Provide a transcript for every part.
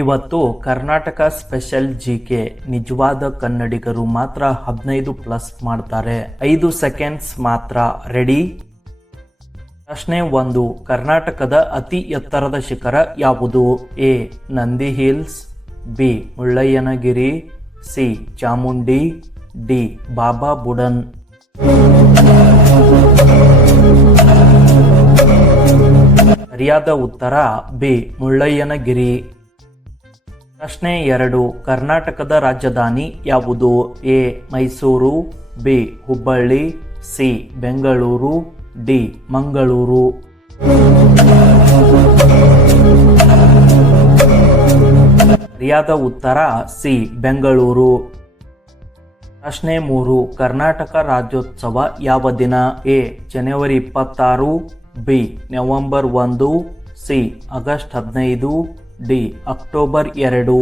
ಇವತ್ತು Karnataka special GK. ನಿಜವಾದ ಕನ್ನಡಿಗರು ಮಾತ್ರ 15+ ಮಾಡ್ತಾರೆ. 5 ಸೆಕೆಂಡ್ಸ್ ಮಾತ್ರ. ರೆಡಿ? ಪ್ರಶ್ನೆ 1. ಕರ್ನಾಟಕದ ಅತಿ ಎತ್ತರದ ಶಿಖರ ಯಾವುದು? A. Nandi hills, B. Mullayanagiri, C. Chamundi, D. Baba Budan. ಸರಿಯಾದ ಉತ್ತರ ಬಿ. ಮುಳ್ಳಯ್ಯನಗಿರಿ. ಪ್ರಶ್ನೆ 2. ಕರ್ನಾಟಕದ ರಾಜಧಾನಿ ಯಾವುದು? A. Mysuru, B. Hubballi, C. Bengaluru, D. Mangaluru. ಸರಿಯಾದ ಉತ್ತರ ಸಿ. ಬೆಂಗಳೂರು. ಪ್ರಶ್ನೆ 3. ಕರ್ನಾಟಕ ರಾಜ್ಯೋತ್ಸವ ಯಾವ ದಿನ? A. January 26, B. November 1, C. August 15, D. October 2.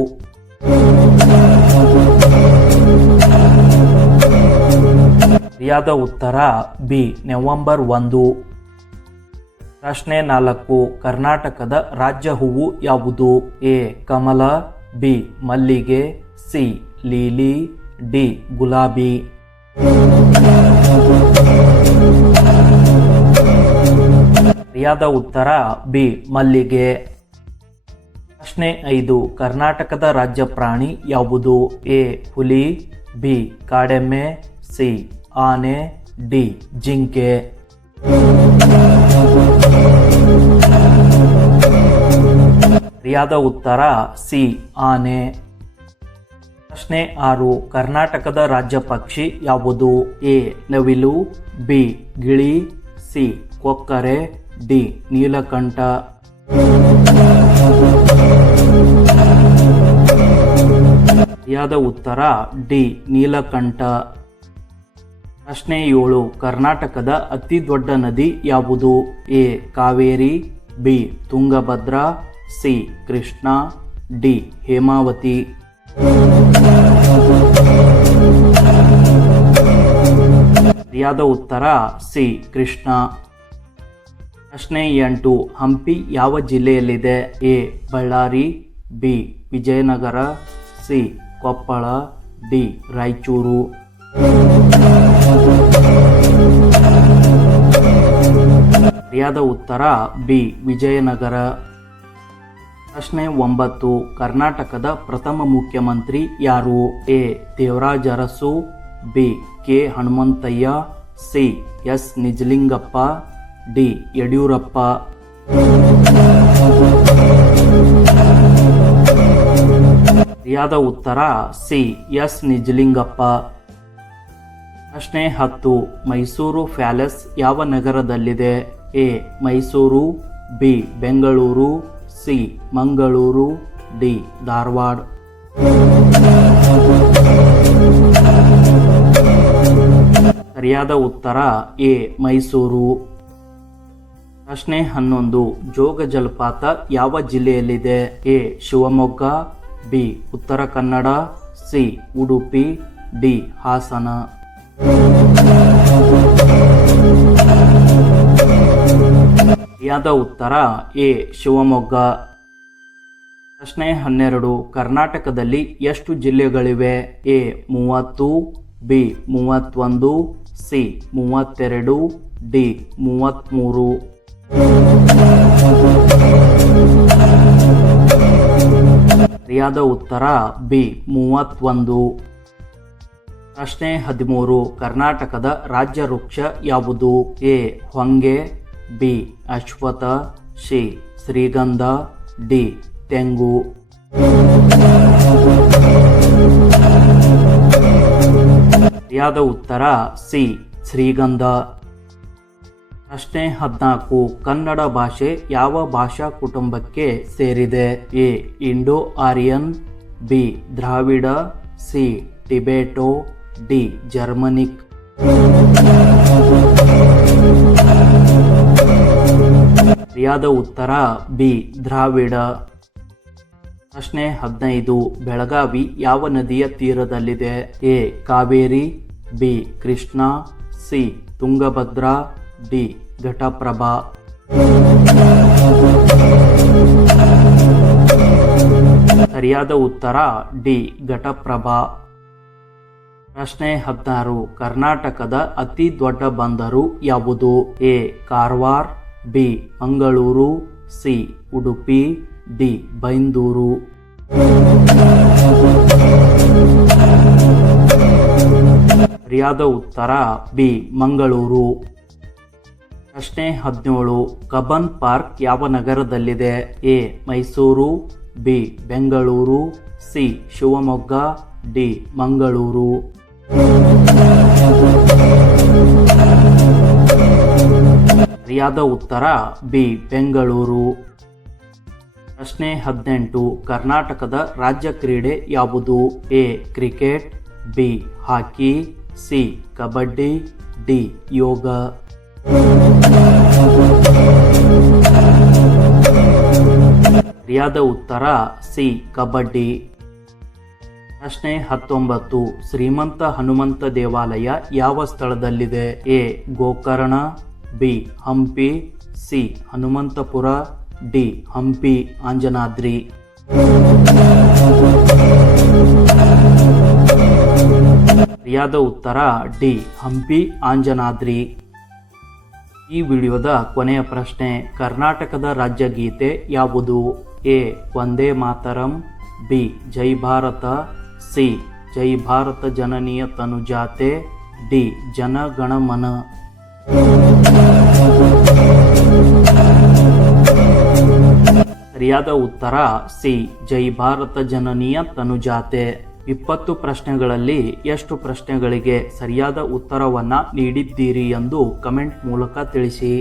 ಸರಿಯಾದ ಉತ್ತರ ಬಿ. ನವೆಂಬರ್ 1. ಪ್ರಶ್ನೆ 4. ಕರ್ನಾಟಕದ ರಾಜ್ಯ ಹೂವು ಯಾವುದು? ಎ. Kamala, B. ಮಲ್ಲಿಗೆ, ಸಿ. ಲೀಲಿ, ಡಿ. ಗುಲಾಬಿ. ಸರಿಯಾದ ಉತ್ತರ ಬಿ. ಮಲ್ಲಿಗೆ. ಪ್ರಶ್ನೆ 5. ಕರ್ನಾಟಕದ ರಾಜ್ಯ ಪ್ರಾಣಿ ಯಾವುದು? ಎ. ಹುಲಿ, ಬಿ. ಕಾಡೆಮ್ಮೆ, ಸಿ. ಆನೆ, ಡಿ. ಜಿಂಕೆ. ಸರಿಯಾದ ಉತ್ತರ ಸಿ. ಆನೆ. ಪ್ರಶ್ನೆ 6. ಕರ್ನಾಟಕದ ರಾಜ್ಯ ಪಕ್ಷಿ ಯಾವುದು? ಎ. ನವಿಲು, ಬಿ. ಗಿಳಿ, ಸಿ. ಕೊಕ್ಕರೆ, ಡಿ. ನೀಲಕಂಠ. ಸರಿಯಾದ ಉತ್ತರ ಡಿ. ನೀಲಕಂಠ. ಪ್ರಶ್ನೆ 7. ಕರ್ನಾಟಕದ ಅತಿ ದೊಡ್ಡ ನದಿ ಯಾವುದು? A. Kaveri, B. Tungabhadra, C. Krishna, D. Hemavathi. ಸರಿಯಾದ ಉತ್ತರ ಸಿ. ಕೃಷ್ಣ. ಪ್ರಶ್ನೆ 8. ಹಂಪಿ ಯಾವ ಜಿಲ್ಲೆಯಲ್ಲಿದೆ? A. Ballari, B. Vijayanagara, C. Koppal, D. Raichur. ಸರಿಯಾದ ಉತ್ತರ ಬಿ. ವಿಜಯನಗರ. ಪ್ರಶ್ನೆ 9. ಕರ್ನಾಟಕದ ಪ್ರಥಮ ಮುಖ್ಯಮಂತ್ರಿ ಯಾರು? A. Devaraj Urs, B. K. Hanumanthaiah, C. S. Nijalingappa, D. Yediyurappa. ಸರಿಯಾದ ಉತ್ತರ ಸಿ. ಎಸ್. ನಿಜಲಿಂಗಪ್ಪ. ಪ್ರಶ್ನೆ 10. ಮೈಸೂರು ಪ್ಯಾಲೇಸ್ ಯಾವ ನಗರದಲ್ಲಿದೆ? A. Mysuru, B. Bengaluru, C. Mangaluru, D. Dharwad. ಸರಿಯಾದ ಉತ್ತರ ಎ. ಮೈಸೂರು. ಪ್ರಶ್ನೆ 11. ಜೋಗ ಜಲಪಾತ ಯಾವ ಜಿಲ್ಲೆಯಲ್ಲಿದೆ? A. Shivamogga, B. Uttara Kannada, C. Udupi, D. Hassan. ಸರಿಯಾದ ಉತ್ತರ ಎ. ಶಿವಮೊಗ್ಗ. ಪ್ರಶ್ನೆ 12. ಕರ್ನಾಟಕದಲ್ಲಿ ಎಷ್ಟು ಜಿಲ್ಲೆಗಳಿವೆ? ಎ. 30, ಬಿ. 31, ಸಿ. 32, ಡಿ. 33. ಸರಿಯಾದ ಉತ್ತರ ಬಿ. 31. ಪ್ರಶ್ನೆ 13. ಕರ್ನಾಟಕದ ರಾಜ್ಯ ವೃಕ್ಷ ಯಾವುದು? ಎ. ಹೊಂಗೆ, ಬಿ. ಅಶ್ವತ್ಥ, ಸಿ. ಶ್ರೀಗಂಧ, ಡಿ. ತೆಂಗು. ಸರಿಯಾದ ಉತ್ತರ ಸಿ. ಶ್ರೀಗಂಧ. ಪ್ರಶ್ನೆ 14. ಕನ್ನಡ ಭಾಷೆ ಯಾವ ಭಾಷಾ ಕುಟುಂಬಕ್ಕೆ ಸೇರಿದೆ? A. Indo Aryan, B. Dravida, C. Tibeto, D. Germanic. ಸರಿಯಾದ ಉತ್ತರ ಬಿ. ದ್ರಾವಿಡ. ಪ್ರಶ್ನೆ 15. ಬೆಳಗಾವಿ ಯಾವ ನದಿಯ ತೀರದಲ್ಲಿದೆ? A. Kaveri, B. Krishna, C. Tungabhadra, D. Ghataprabha. ಸರಿಯಾದ ಉತ್ತರ ಡಿ ಘಟಪ್ರಭಾ. ಪ್ರಶ್ನೆ 16. ಕರ್ನಾಟಕದ ಅತಿ ದೊಡ್ಡ ಬಂದರು ಯಾವುದು? A Karwar, B Mangaluru, C Udupi, D Byndoor. ಸರಿಯಾದ ಉತ್ತರ ಬಿ ಮಂಗಳೂರು. ಪ್ರಶ್ನೆ 17. ಕಬ್ಬನ್ ಪಾರ್ಕ್ ಯಾವ ನಗರದಲ್ಲಿದೆ? A Mysuru, B Bengaluru, C Shivamogga, D Mangaluru. ಸರಿಯಾದ ಉತ್ತರ ಬಿ ಬೆಂಗಳೂರು. ಪ್ರಶ್ನೆ 18. ಕರ್ನಾಟಕದ ರಾಜ್ಯ ಕ್ರೀಡೆ ಯಾವುದು? A cricket, B hockey, C kabaddi, D yoga. ಸರಿಯಾದ ಉತ್ತರ ಸಿ ಕಬಡ್ಡಿ. ಪ್ರಶ್ನೆ 19. ಶ್ರೀಮಂತ ಹನುಮಂತ ದೇವಾಲಯ ಯಾವ ಸ್ಥಳದಲ್ಲಿದೆ? A Gokarna, B Hampi, C Hanumanthapura, D Hampi Anjanadri. ಸರಿಯಾದ ಉತ್ತರ ಡಿ ಹಂಪಿ ಅಂಜನಾದ್ರಿ. ಈ ವಿಡಿಯೋದ ಕೊನೆಯ ಪ್ರಶ್ನೆ. ಕರ್ನಾಟಕದ ರಾಜ್ಯ ಗೀತೆ ಯಾವುದು? A Vande Mataram, B Jai Bharat, C ಜೈ ಭಾರತ ಜನನಿಯ ತನುಜಾತೆ, ಡಿ ಜನ ಗಣ ಮನ. ಸರಿಯಾದ ಉತ್ತರ ಸಿ ಜೈ ಭಾರತ ಜನನಿಯ ತನುಜಾತೆ. 20 ಪ್ರಶ್ನೆಗಳಲ್ಲಿ ಎಷ್ಟು ಪ್ರಶ್ನೆಗಳಿಗೆ ಸರಿಯಾದ ಉತ್ತರವನ್ನ ನೀಡಿದ್ದೀರಿ ಎಂದು ಕಮೆಂಟ್ ಮೂಲಕ ತಿಳಿಸಿ.